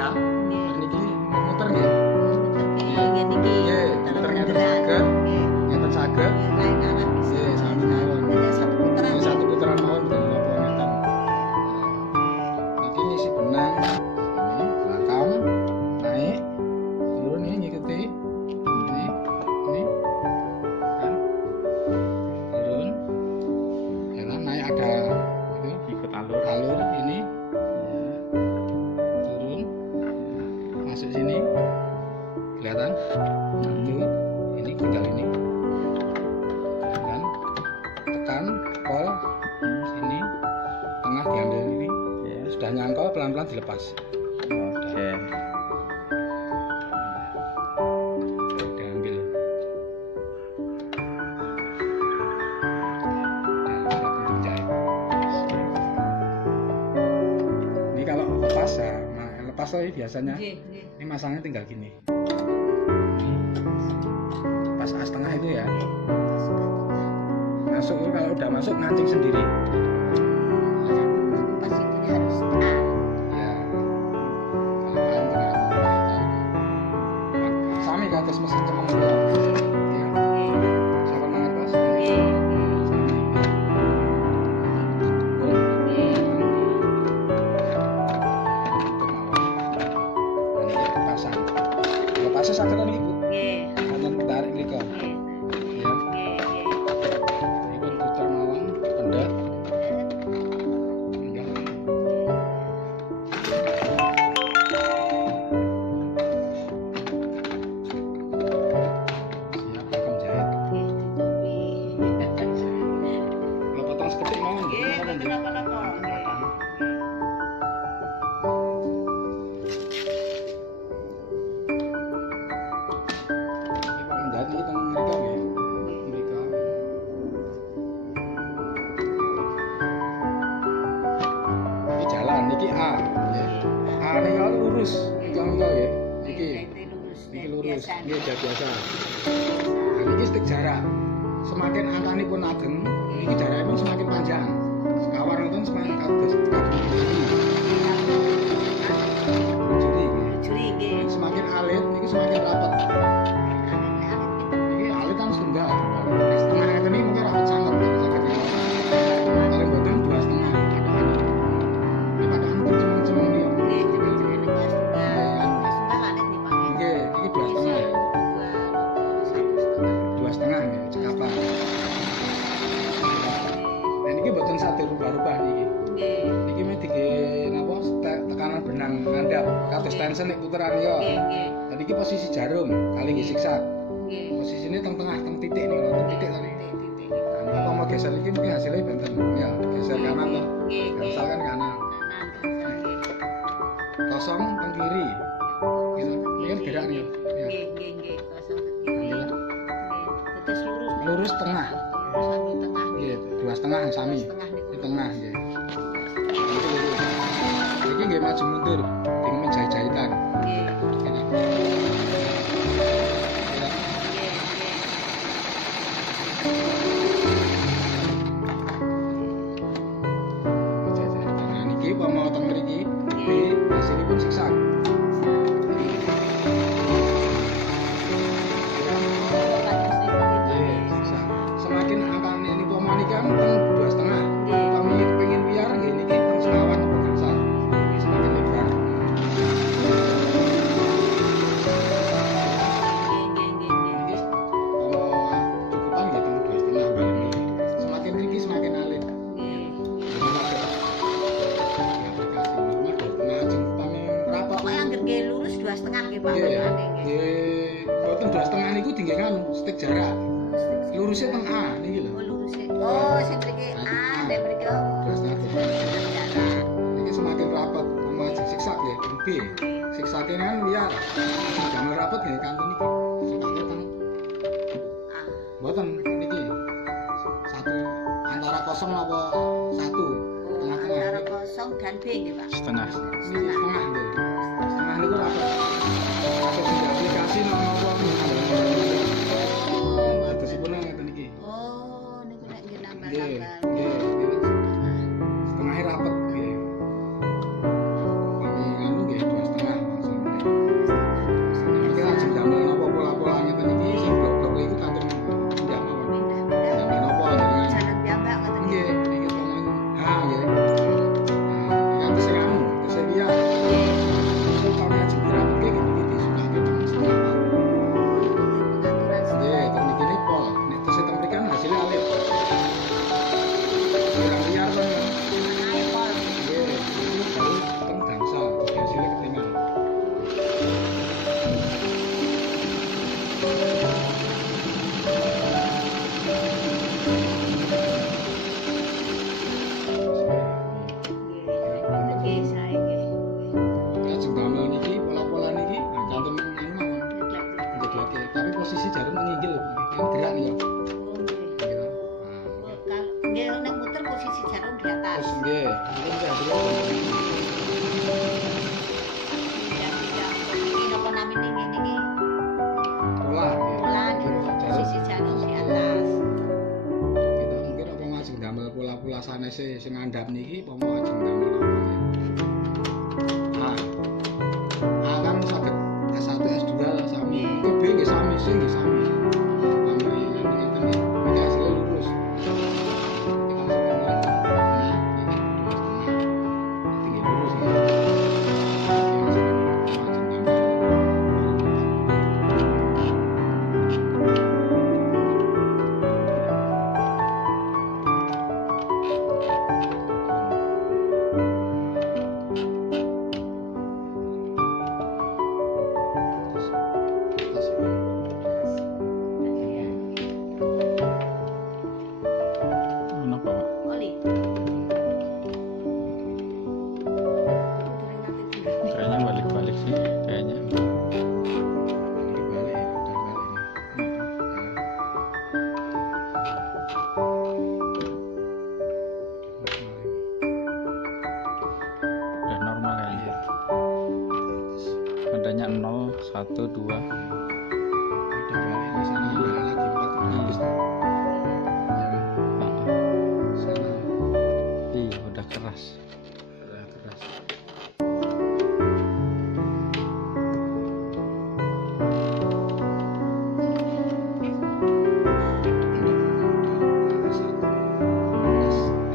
panggal. Nggih. Niki muter nggih. Nggih niki. Muter ngeten saged. Ngeten saged. Lain awan bisa. Nggih, sami mawon. Satu putaran. Ini satu putaran mawon mboten napa ngeten. Niki ngisi benang. Ini belakang naik turun nih ngikuti. Ini kan turun. Jalan naik ada itu ikut alur. alur ini ya. Turun masuk sini kelihatan itu ini tinggal ini kan tekan pol sini tengah diambil ini Ya. sudah nyangkol pelan-pelan dilepas Oke. diambil dan siap untuk jahit. Ini kalau lepas ya lepas lagi biasanya Nggih, nggih. ini masangnya tinggal gini pas as tengah itu ya masuk itu kalau udah masuk ngancing sendiri Pas ini harus A. ya kalau kan tengah sami ke atas mesin cemeng ya ya Nggih. sama nang atas Nggih. sami Nggih. tutup mawon dan ini pasang lepasnya sakit kan ibu Nggih. sampeyan tarik mriko Nggih. ya Nggih. ini pun putar mawon pendet tinggal siap akan jahit kalau potong seketik mawon Nggih, bisa kan, mboten Bu? napa-napa. Ini Pak menjahit ini teng mriko nggih mriko ini jalan niki A nggih A nika lurus mriko nggih niki niki lurus nggih biasa nah, niki stik jarak semakin angkanipun ageng niki jarakipun semakin panjang sekawar itu semakin kados juri nggih. Juri nggih. Semakin alit niki semakin rapat niki alit kan setengah setengah ngeten iki mungkin rapat sangat saged paling boten 2,5 ini padahal cemeng-cemeng iki Nggih, juri lepas juga. Lepas juga lalit nih Pak. nggih iki 2,5 2,5 nggih cekapan nah niki boten satu rubah-rubah niki niki meh dige napa tekanan benang ngandhap kados tension nek puteran yo dan iki posisi jarum kali nggih siksak posisine teng tengah teng titik niku teng titik tadi nah niki kalau mau geser iki mungkin hasilnya benten ya geser kanan to misalkan kanan kosong teng kiri gitu ini gerak nih ya lurus tengah iya 2,5 sami di tengah ya itu lurus iki nggih maju mundur dengan menjahit-jahitan ini menjahit-jahitan nah niki mau teng mriki B hasilipun siksak semakin angkane ini pomani kan teng 2,5 kami pengen biar nggih niki teng sekawan apa gangsal ini semakin lebar niki kalau cukupan nggih teng 2,5 balik niki semakin tinggi semakin alit aplikasi normal 2,5 jengkupane rapat Pokoknya angger nggih lurus 2,5 nggih Pak. nggih Makane nggih. nggih boten 2,5 niku tinggi kan stik jarak lurusnya teng A niki lho Oh lurus ya. Oh sing mriki A, nek mriki 2,5 ini semakin rapat sama siksak ya B siksaknya kan liar jangan rapat ya kantor niki siksaknya teng A. boten niki satu antara kosong apa satu tengah-tengah Antara niki kosong dan B nggih Pak. Setengah. ini setengah nggih setengah niku rapat atau di aplikasi nang apa terus pun ngeten niki Oh, niku nek nggih nggih nambah-nambah. nggih setengahnya rapat nggih kami anu nggih 2,5 sing ngandhap niki pomo ajeng damel apa. A kan saged S1 S2 sami. Ke B nggih sami, C nggih sami. Pamrih ngeten nggih. Iki asli lurus. Adanya 0, 1, 2. Udah balik di sana lagi 4 habis. Sana. Iya, udah keras. Udah keras.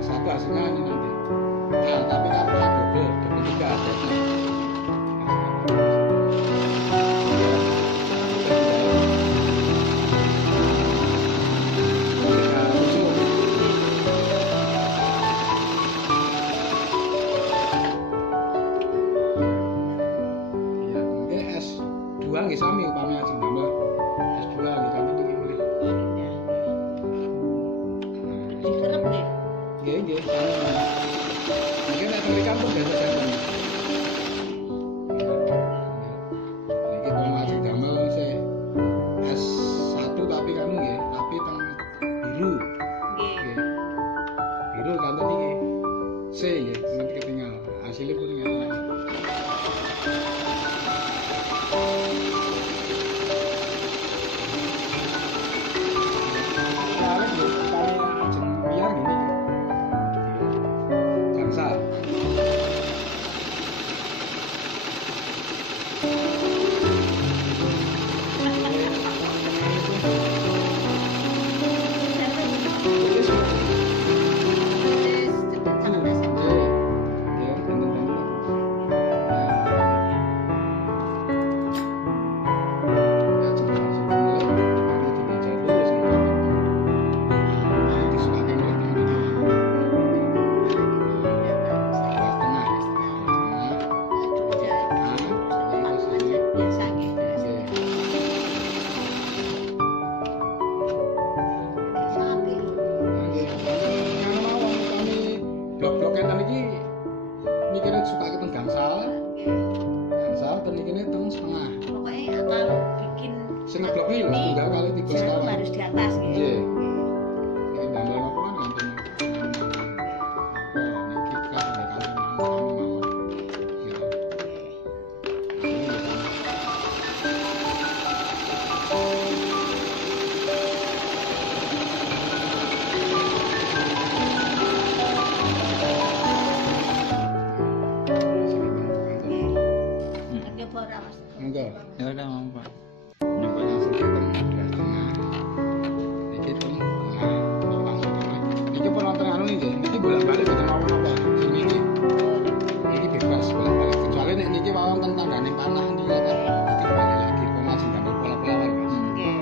Satu hasilnya ini nanti. Nah, tapi kan double 3 ada. Nggih sami upami ajeng damel S2 nggih kan iki mulih. Dikerep nggih. Nggih nggih sami. Mungkin nek mriki kan biasa-biasa. Iki upami ajeng damel se S1 tapi kan nggih, tapi teng biru. Nggih. Biru kan iki C nggih, nanti ketinggal. Hasilnya pun nggih. Harus di atas gitu. Iya. Ini damel apa kan anten apa niki kan nek kali mawon. Ya. Enggak. Ya udah, Mang Pak. Nyoba langsung ketemu 12,5. Iki penonton anu iki, iki bolak-balik boten mau apa. Sini iki. Iki bebas bolak-balik. Kecuali nek niki wawon ten tanggane panah niki kan. Iki balik lagi pemasin damel pola-pola wae, Mas. Nggih.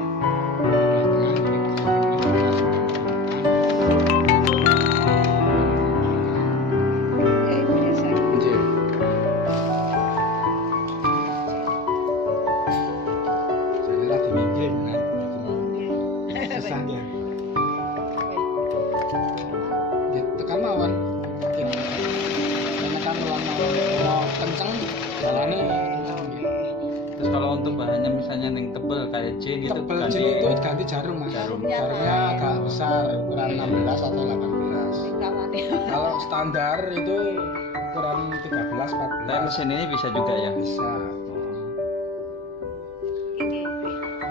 Tekan mawon. Tekan mawon kenceng jalane. Terus kalau untuk bahannya misalnya yang tebel kayak jin itu Tebel ganti jin itu ganti jarum, Mas. Jarumnya Jarumnya agak besar, ukuran 16 atau 18. Kalau standar itu ukuran 13 Tapi 14. mesin ini bisa juga ya. Bisa.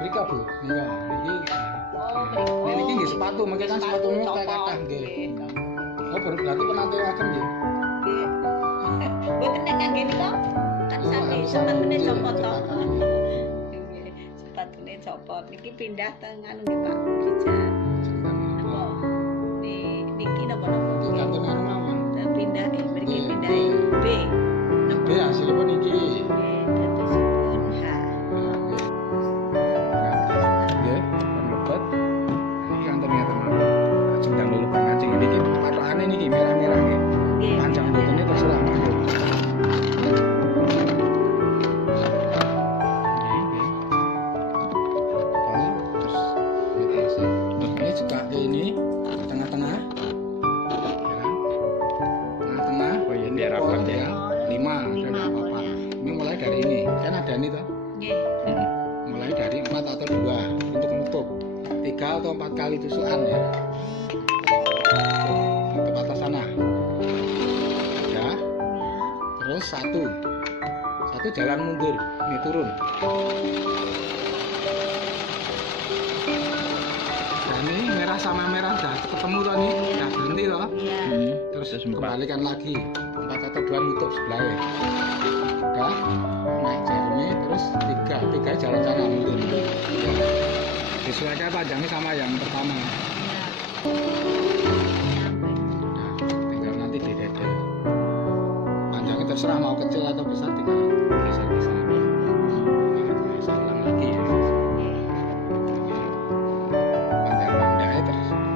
Mriko, Bu. Iya, iki. Ini niki nggih sepatu, mengke kan sepatumu kayak kathah nggih. Oh, berarti penate akan nggih. Nggih. Mboten nek ngangge nika kan Oh, sami harus sepatune sami. copot to. Copot. Nggih, sepatune copot. Niki pindah teng anu nggih Pak Kijar. Napa? Niki napa-napa? Itu kantun anu mawon. Pindah mriki Nggih, pindah B. B hasilipun iki. Nggih, dadosipun H. Nggih, lebet. Iki kantun ngeten mawon. Lajeng damel lubang kancing niki pathokane niki merah-merah nggih. Nggih. Panjang botone terserah mawon. Ini juga ini tengah-tengah, ya kan? Tengah-tengah. Oh iya, ini biar rapat pol ya. 5 dan Lima apa-apa. polnya. Ini mulai dari ini, kan ada nih toh. Nggih. Mulai dari 4 atau 2 untuk menutup 3 atau 4 kali tusukan ya. Tuh, ke atas sana. Ya, terus satu jalan mundur, ini turun. Dan ini merah sama merah udah ketemu toh nih, udah berhenti toh. Iya. Terus Terus empat. kembalikan lagi 4 atau 2 nutup sebelahnya. Udah, naik jarumnya terus 3 jalan sana mundur. Ya. Disesuaikan panjangnya sama yang pertama. Iya. Nah, tinggal nanti didedel. Panjangnya terserah mau kecil atau besar tinggal geser-geser. Geser ulang lagi ya. Panjang rendahnya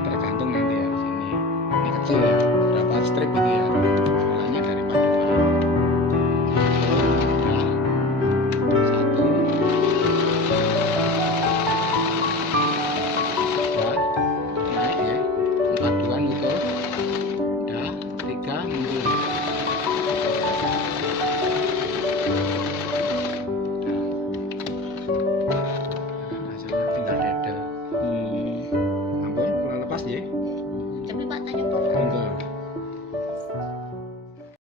tergantung nanti ya sini. Ini kecil ya, berapa strip gitu ya.